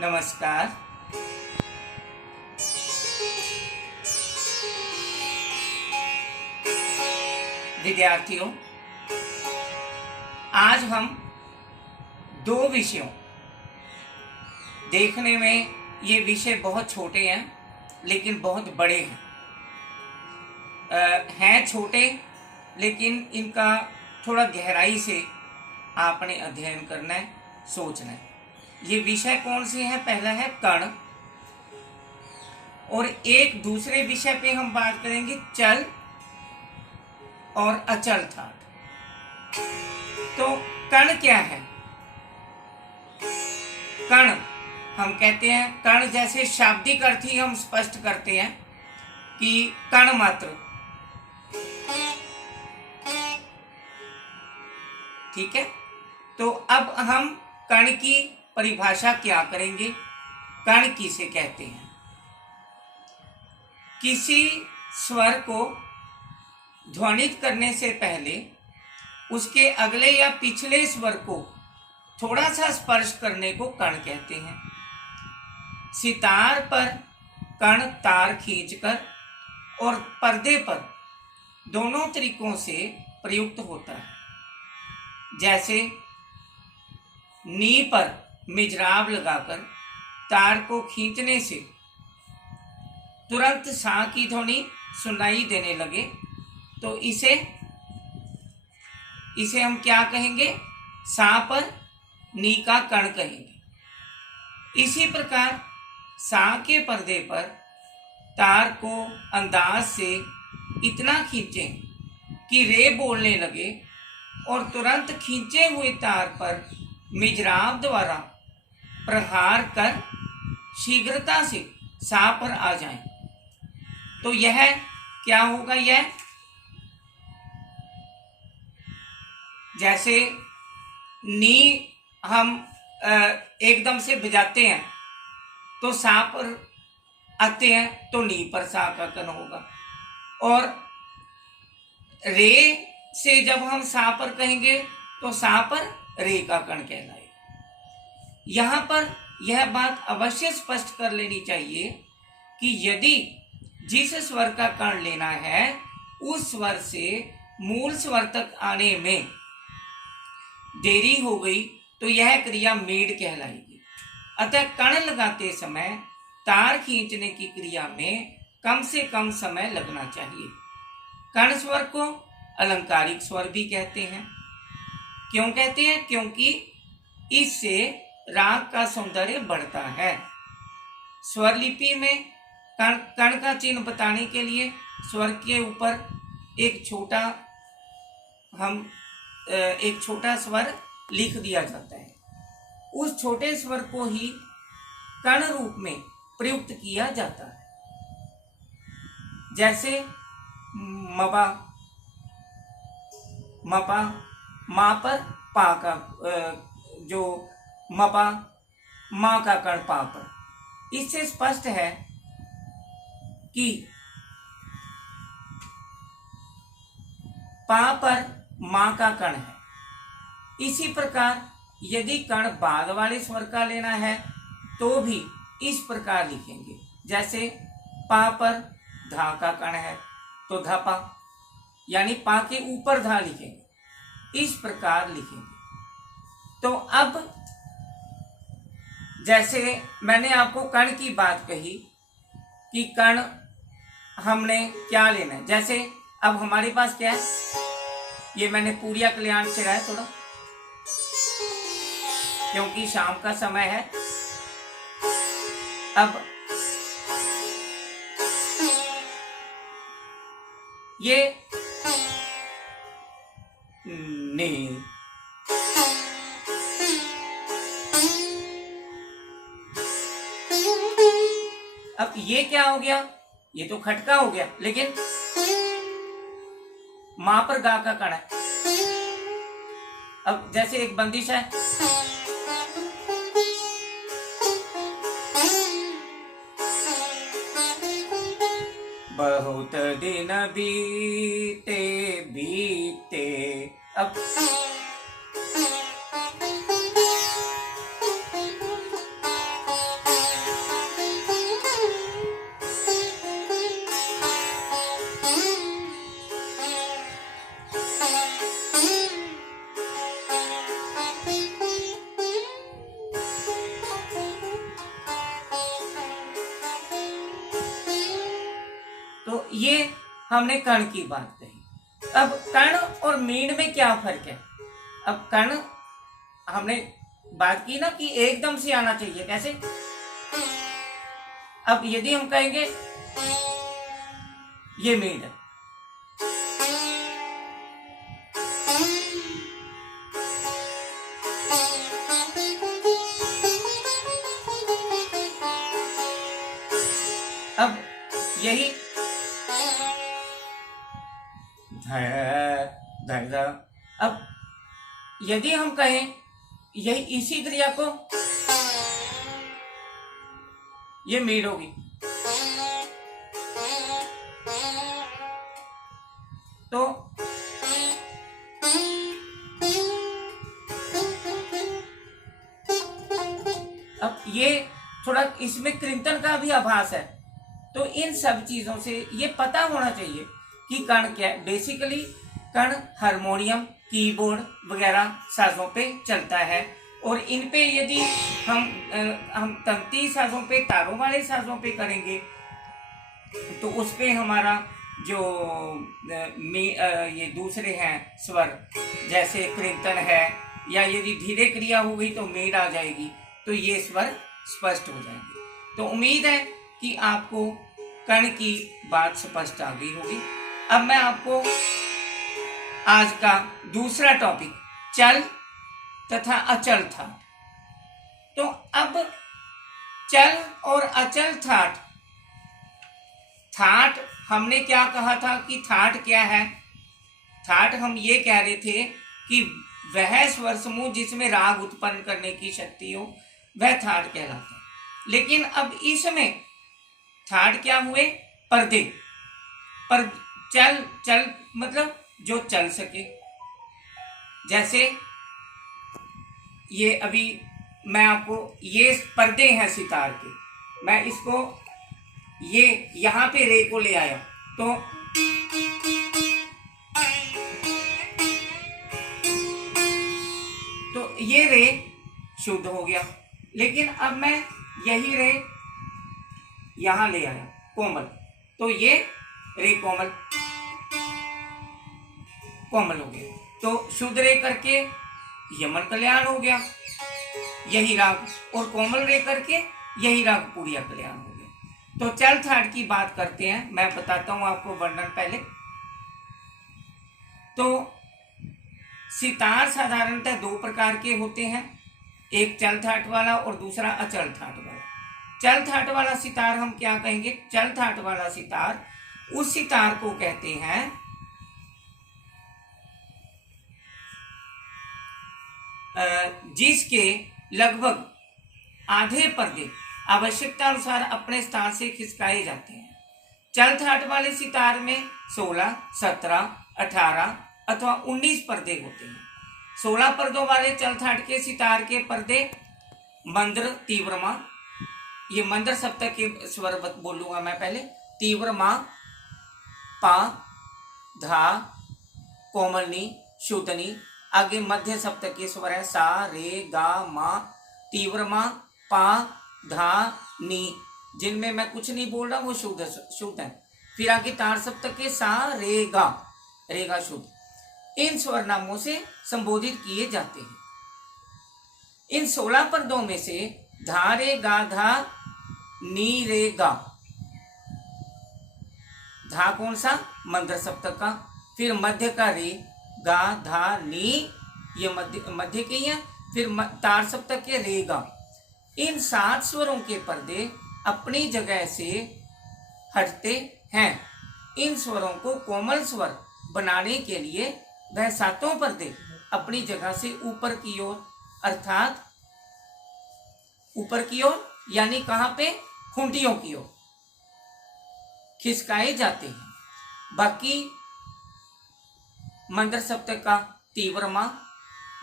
नमस्कार। विद्यार्थियों, आज हम दो विषयों, देखने में ये विषय बहुत छोटे हैं लेकिन बहुत बड़े हैं। हैं छोटे लेकिन इनका थोड़ा गहराई से आपने अध्ययन करना है, सोचना है। ये विषय कौन से हैं? पहला है कण, और एक दूसरे विषय पे हम बात करेंगे चल और अचल थाट। तो कण क्या है? कण हम कहते हैं, कण जैसे शाब्दिक अर्थ ही हम स्पष्ट करते हैं कि कण मात्र, ठीक है। तो अब हम कण की परिभाषा क्या करेंगे? कण किसे कहते हैं? किसी स्वर को ध्वनित करने से पहले उसके अगले या पिछले स्वर को थोड़ा सा स्पर्श करने को कण कहते हैं। सितार पर कण तार खींचकर और पर्दे पर दोनों तरीकों से प्रयुक्त होता है। जैसे नी पर मिजराब लगाकर तार को खींचने से तुरंत सा की ध्वनि सुनाई देने लगे तो इसे हम क्या कहेंगे? सा पर नी का कण कहेंगे। इसी प्रकार सा के पर्दे पर तार को अंदाज से इतना खींचें कि रे बोलने लगे और तुरंत खींचे हुए तार पर मिजराब द्वारा प्रहार कर शीघ्रता से सा पर आ जाएं। तो यह क्या होगा? यह जैसे नी हम एकदम से बजाते हैं तो सा पर आते हैं तो नी पर सा का कण होगा, और रे से जब हम सा पर कहेंगे तो सा पर रे का कण कहलाएगा। यहाँ पर यह बात अवश्य स्पष्ट कर लेनी चाहिए कि यदि जिस स्वर का कण लेना है उस स्वर से मूल स्वर तक आने में देरी हो गई तो यह क्रिया मेड कहलाएगी। अतः कण लगाते समय तार खींचने की क्रिया में कम से कम समय लगना चाहिए। कण स्वर को अलंकारिक स्वर भी कहते हैं। क्यों कहते हैं? क्योंकि इससे राग का सौंदर्य बढ़ता है। स्वर लिपि में कण का चिन्ह बताने के लिए स्वर के ऊपर एक छोटा स्वर लिख दिया जाता है। उस छोटे स्वर को ही कण रूप में प्रयुक्त किया जाता है। जैसे मपा, मा पर पा का जो मपा, मा का कण पा पर। इससे स्पष्ट है कि पा पर मां का कण है। इसी प्रकार यदि कण बाद वाले स्वर का लेना है तो भी इस प्रकार लिखेंगे। जैसे पा पर धा का कण है तो धपा, यानी पा के ऊपर धा लिखेंगे। इस प्रकार लिखेंगे। तो अब जैसे मैंने आपको कण की बात कही कि कण हमने क्या लेना है। जैसे अब हमारे पास क्या है, ये मैंने पूरिया कल्याण से है थोड़ा, क्योंकि शाम का समय है। अब ये ने, अब ये क्या हो गया? ये तो खटका हो गया, लेकिन मां पर गा का कण है। अब जैसे एक बंदिश है, बहुत दिन बीते बीते। अब ये हमने कर्ण की बात कही। अब कर्ण और मीन में क्या फर्क है? अब कर्ण हमने बात की ना कि एकदम से आना चाहिए, कैसे? अब यदि हम कहेंगे ये मीन है, अब यही अब यदि हम कहें यही इसी क्रिया को, ये मीड होगी, तो अब ये थोड़ा इसमें कृंतन का भी आभास है। तो इन सब चीजों से ये पता होना चाहिए कि कर्ण क्या है। बेसिकली कर्ण हारमोनियम, कीबोर्ड वगैरह साजों पे चलता है, और इन पे यदि हम तंती साजों पे, तारों वाले साजों पे करेंगे तो उस पे हमारा जो ये दूसरे हैं स्वर, जैसे कृंतन है, या यदि धीरे क्रिया हो गई तो मेड आ जाएगी, तो ये स्वर स्पष्ट हो जाएंगे। तो उम्मीद है कि आपको कर्ण की बात स्पष्ट आ गई होगी। अब मैं आपको आज का दूसरा टॉपिक चल तथा अचल थाट। तो अब चल और अचल थाट, थाट हमने क्या कहा था कि थाट क्या है? थाट हम ये कह रहे थे कि वह स्वर समूह जिसमें राग उत्पन्न करने की शक्ति हो, वह थाट कहलाता है। लेकिन अब इसमें थाट क्या हुए? पर्दे। पर चल, चल मतलब जो चल सके। जैसे ये अभी मैं आपको, ये पर्दे हैं सितार के, मैं इसको ये यहां पे रे को ले आया तो ये रे शुद्ध हो गया। लेकिन अब मैं यही रे यहां ले आया कोमल, तो ये रे कोमल, कोमल हो गया। तो शुद्ध रे करके यमन कल्याण हो गया, यही राग, और कोमल रे करके यही राग पुड़िया कल्याण हो गया। तो चल थाट की बात करते हैं, मैं बताता हूं आपको वर्णन पहले। तो सितार साधारणतः दो प्रकार के होते हैं, एक चल थाट वाला और दूसरा अचल थाट वाला। चल थाट वाला सितार हम क्या कहेंगे? चल थाट वाला सितार उस सितार को कहते हैं जिसके लगभग आधे पर्दे आवश्यकता अनुसार अपने स्थान से खिसकाए जाते हैं। चल थाट वाले सितार में 16, 17, 18 अथवा 19 पर्दे होते हैं। 16 पर्दों वाले चल थाट के सितार के पर्दे मंद्र, तीव्रमा, ये मंद्र सप्तक के स्वर बोलूंगा मैं पहले। तीव्रमा, पा, धा, कोमलनी, शुद्धनी, आगे मध्य सप्तक के स्वर है सा, रे, गा, मा, तीव्रमा, पा, धा, नी, जिनमें मैं कुछ नहीं बोल रहा वो शुद्ध है। फिर आगे तार सप्तक के सा, रे, गा शुद्ध। इन स्वर नामों से संबोधित किए जाते हैं। इन 16 पर्दों में से धा, रे, गा, धा, नी, रे, गा। धा कौन सा? मंद्र सप्तक का। फिर मध्य का रे, गा, धा, नी, ये मध्य के हैं। फिर तार सप्तक के रे, गा। इन 7 स्वरों के पर्दे अपनी जगह से हटते हैं। इन स्वरों को कोमल स्वर बनाने के लिए वह 7 पर्दे अपनी जगह से ऊपर की ओर, अर्थात ऊपर की ओर यानी कहां पे? खूंटियों की ओर खिसकाए जाते हैं। बाकी मंद्र सप्तक का तीव्रमा,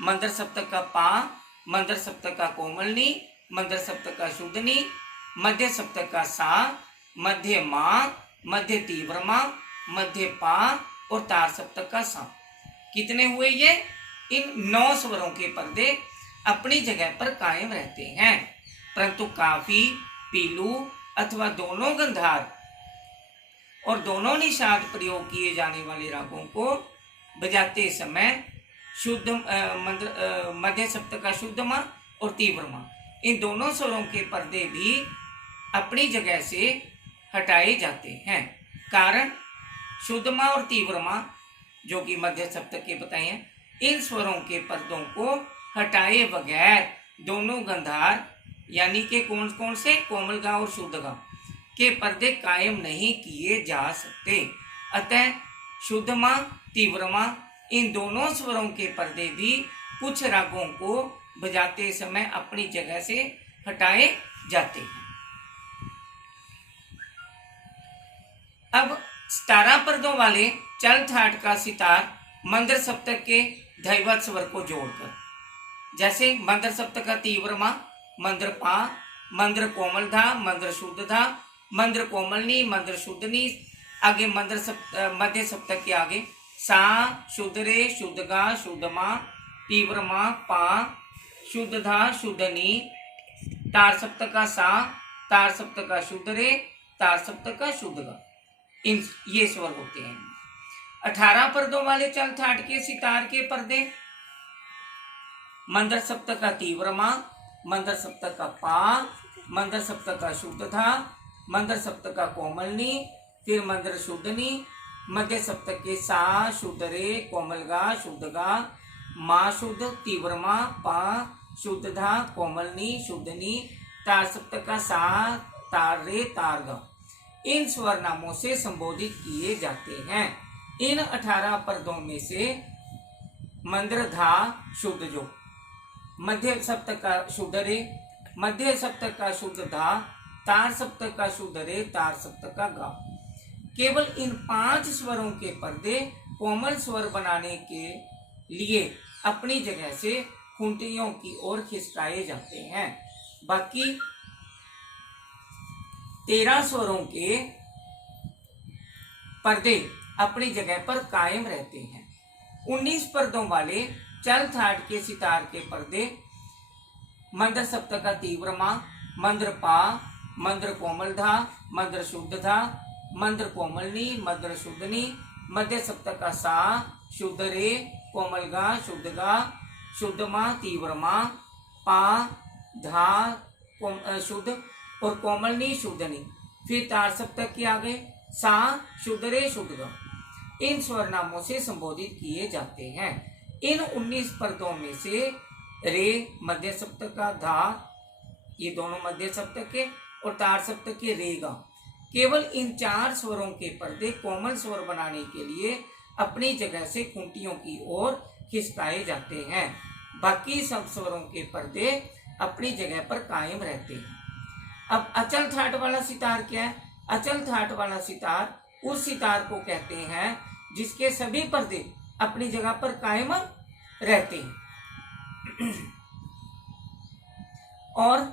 मंद्र सप्तक का पा, मंद्र सप्तक का कोमलनी, मंद्र सप्तक का शुद्धनी, मध्य सप्तक का सा, मध्य मा, मध्य तीव्रमा, मध्य पा और तार सप्तक का सा। कितने हुए ये? इन 9 स्वरों के पर्दे अपनी जगह पर कायम रहते हैं, परंतु काफी, पीलू अथवा दोनों गंधार और दोनों निषाद प्रयोग किए जाने वाले रागों को बजाते समय शुद्ध मध्य सप्तक का शुद्ध मां और तीव्र मां, इन दोनों स्वरों के पर्दे भी अपनी जगह से हटाए जाते हैं। कारण शुद्ध मां और तीव्र मां जो कि मध्य सप्तक के बताए हैं, इन स्वरों के पर्दों को हटाए बगैर दोनों गंधार यानी कि कौन कौन से, कोमल गा और शुद्ध गा के पर्दे कायम नहीं किए जा सकते। अतः शुद्ध मां तीव्र मां इन दोनों स्वरों के पर्दे भी कुछ रागों को बजाते समय अपनी जगह से हटाए जाते हैं। अब 17 पर्दों वाले चल थाट का सितार मंद्र सप्तक के धैवत स्वर को जोड़कर, जैसे मंद्र सप्तक का तीव्र मां, मंद्र पा, मंद्र कोमल धा, मंद्र शुद्ध धा, मंद्र कोमलनी, मंद्र शुद्धनी, आगे मध्य सप्तक के आगे सा, शुद्ध रे, शुद्ध गा, शुद्ध मां, तीव्र मां, पा, शुद्ध धा, शुद्ध नी, तार सप्तक का सा, तार सप्तक का शुद्ध रे, तार सप्तक का शुद्ध गा, इन ये स्वर होते हैं। 18 पर्दों वाले चल थाट के सितार के पर्दे मंद्र सप्तक का तीव्र मां, मंद्र सप्तक का पा, मंद्र सप्तक का शुद्ध धा, मंद्र सप्तक का कोमलनी, फिर मंद्र शुद्धनी, मध्य सप्तक के सा, शुद्ध रे, कोमल गा, शुद्ध गा, मां शुद्ध, तीव्र मां, पा, शुद्ध धा, कोमलनी, शुद्धनी, तार सप्तक का सा, तार रे, तार गा, इन स्वर नामों से संबोधित किए जाते हैं। इन 18 पर्दों में से मंद्र धा शुद्ध जो मध्य सप्तक का शुद्ध रे, मध्य सप्तक का शुद्ध धा, तार सप्तक का शुद्ध रे, तार सप्तक का गा, केवल इन 5 स्वरों के पर्दे कोमल स्वर बनाने के लिए अपनी जगह से खूंटियों की ओर खिसकाए जाते हैं। बाकी 13 स्वरों के पर्दे अपनी जगह पर कायम रहते हैं। 19 पर्दों वाले चल थाट के सितार के पर्दे मंद्र सप्तक का तीव्र मां, मंद्र पा, मंद्र कोमल धा, मंद्र शुद्ध धा, मंद्र कोमलनी, मंद्र शुद्धनी, मध्य सप्तक का सा, शुद्ध रे, कोमल गा, शुद्ध गा, शुद्ध मां, तीव्र मां, पा, धा शुद्ध और कोमलनी शुद्धनी, फिर तार सप्तक के आगे सा, शुद्ध रे, शुद्ध गा, इन स्वर नामों से संबोधित किए जाते हैं। इन 19 पर्दों में से रे मध्य सप्तक का, धा ये दोनों मध्य सप्तक के और तार सप्तक के रे गा, केवल इन 4 स्वरों के पर्दे कोमल स्वर बनाने के लिए अपनी जगह से खूंटियों की ओर खिसकाए जाते हैं। बाकी सब स्वरों के पर्दे अपनी जगह पर कायम रहते हैं। अब अचल थाट वाला सितार क्या है? अचल थाट वाला सितार उस सितार को कहते हैं जिसके सभी पर्दे अपनी जगह पर कायम रहते हैं और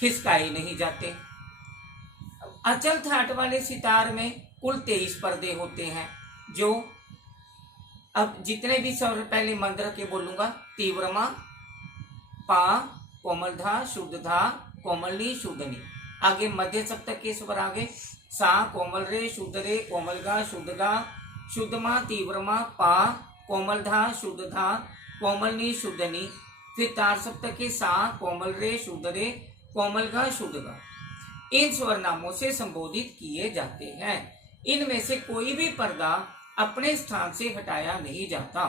खिसकाए नहीं जाते। अचल थाट वाले सितार में कुल 23 पर्दे होते हैं। जो अब जितने भी स्वर पहले मंत्र के बोलूंगा, तीव्र मां, पा, कोमल धा, शुद्ध धा, कोमलनी, शुद्धनी, आगे मध्य सप्तक के स्वर आगे सा, कोमल रे, शुद्ध रे, कोमल गा, शुद्ध गा, शुद्ध मां, तीव्र मां, पा, कोमल धा, शुद्ध धा, कोमलनी, शुद्धनी, फिर तार सप्तक के सा, कोमल रे, शुद्ध रे, कोमल गा, शुद्ध गा, इन स्वर नामों से संबोधित किए जाते हैं। इनमें से कोई भी पर्दा अपने स्थान से हटाया नहीं जाता।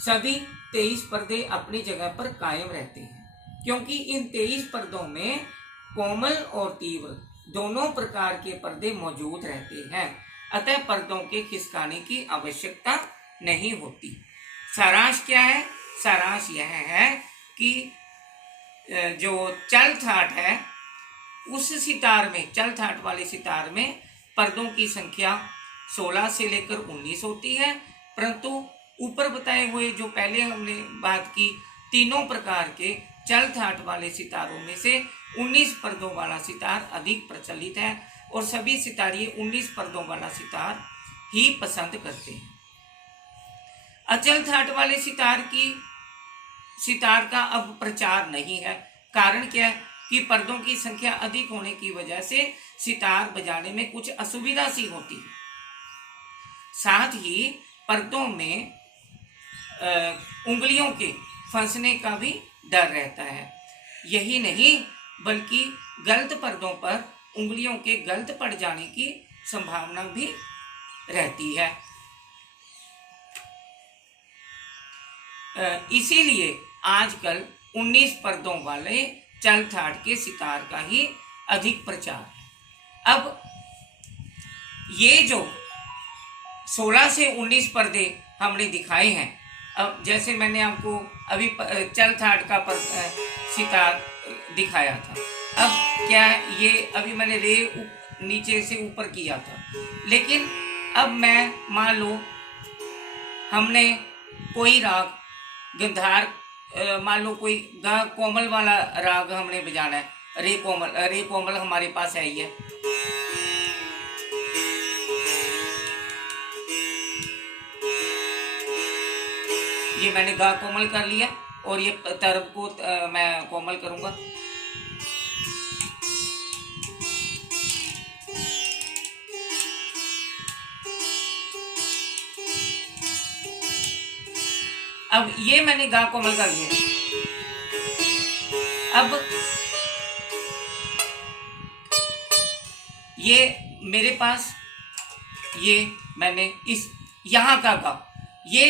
सभी 23 पर्दे अपनी जगह पर कायम रहते हैं, क्योंकि इन 23 पर्दों में कोमल और तीव्र दोनों प्रकार के पर्दे मौजूद रहते हैं। अतः पर्दों के खिसकाने की आवश्यकता नहीं होती। सारांश क्या है? सारांश यह है कि जो चल थाट है उस सितार में, चल थाट वाले सितार में पर्दों की संख्या 16 से लेकर 19 होती है, परंतु ऊपर बताए हुए जो पहले हमने बात की तीनों प्रकार के चल थाट वाले सितारों में से 19 पर्दों वाला सितार अधिक प्रचलित है और सभी सितारिये 19 पर्दों वाला सितार ही पसंद करते हैं। अचल थाट वाले सितार का अब प्रचार नहीं है। कारण क्या है? कि पर्दों की संख्या अधिक होने की वजह से सितार बजाने में कुछ असुविधा सी होती है। साथ ही पर्दों में उंगलियों के फंसने का भी डर रहता है। यही नहीं बल्कि गलत पर्दों पर उंगलियों के गलत पड़ जाने की संभावना भी रहती है। इसीलिए आजकल 19 पर्दों वाले चल थाट के सितार का ही अधिक प्रचार है। अब ये जो 16 से 19 पर्दे हमने दिखाए हैं, अब जैसे मैंने आपको अभी चल थाट का सितार दिखाया था, अब क्या है, ये अभी मैंने रे नीचे से ऊपर किया था, लेकिन अब मैं मान लो हमने कोई राग गंधार, मान लो कोई गा कोमल वाला राग हमने बजाना है, रे कोमल हमारे पास है ही है। ये मैंने गा कोमल कर लिया और ये तरब को मैं कोमल करूंगा। अब ये मैंने गा कोमल कर लिया। अब ये मेरे पास ये मैंने इस यहाँ का गा, ये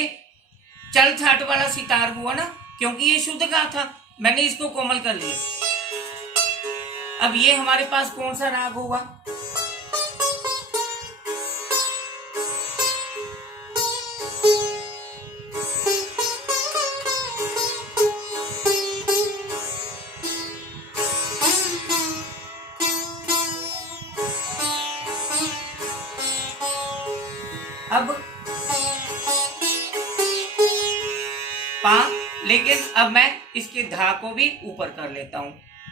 चल थाट वाला सितार हुआ ना, क्योंकि ये शुद्ध गा था, मैंने इसको कोमल कर लिया। अब ये हमारे पास कौन सा राग होगा? अब पा, लेकिन अब मैं इसके धा को भी ऊपर कर लेता हूं,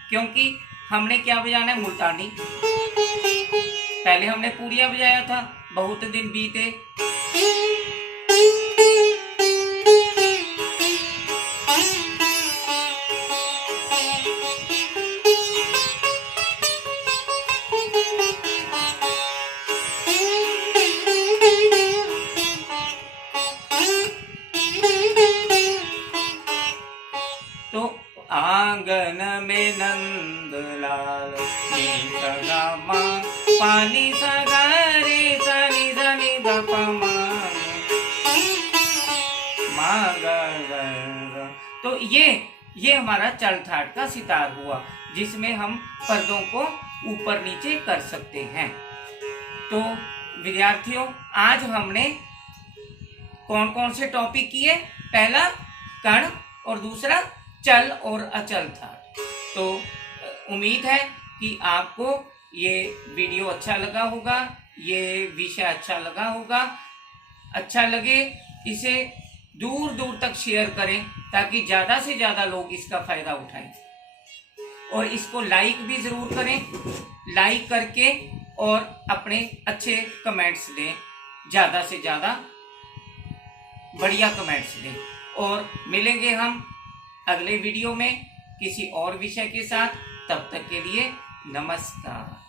क्योंकि हमने क्या बजाना है? मुल्तानी। पहले हमने पूरिया बजाया था, बहुत दिन बीते। तो आंगन में नंदलाल पानी सगारे सनी सनी तो ये हमारा चल थाट का सितार हुआ, जिसमें हम पर्दों को ऊपर नीचे कर सकते हैं। तो विद्यार्थियों, आज हमने कौन कौन से टॉपिक किए? पहला कण और दूसरा चल और अचल थाट। तो उम्मीद है कि आपको ये वीडियो अच्छा लगा होगा, ये विषय अच्छा लगा होगा। अच्छा लगे इसे दूर दूर तक शेयर करें, ताकि ज़्यादा से ज़्यादा लोग इसका फ़ायदा उठाएं। और इसको लाइक भी ज़रूर करें। लाइक करके और अपने अच्छे कमेंट्स दें, ज़्यादा से ज़्यादा बढ़िया कमेंट्स दें। और मिलेंगे हम अगले वीडियो में किसी और विषय के साथ। तब तक के लिए नमस्कार।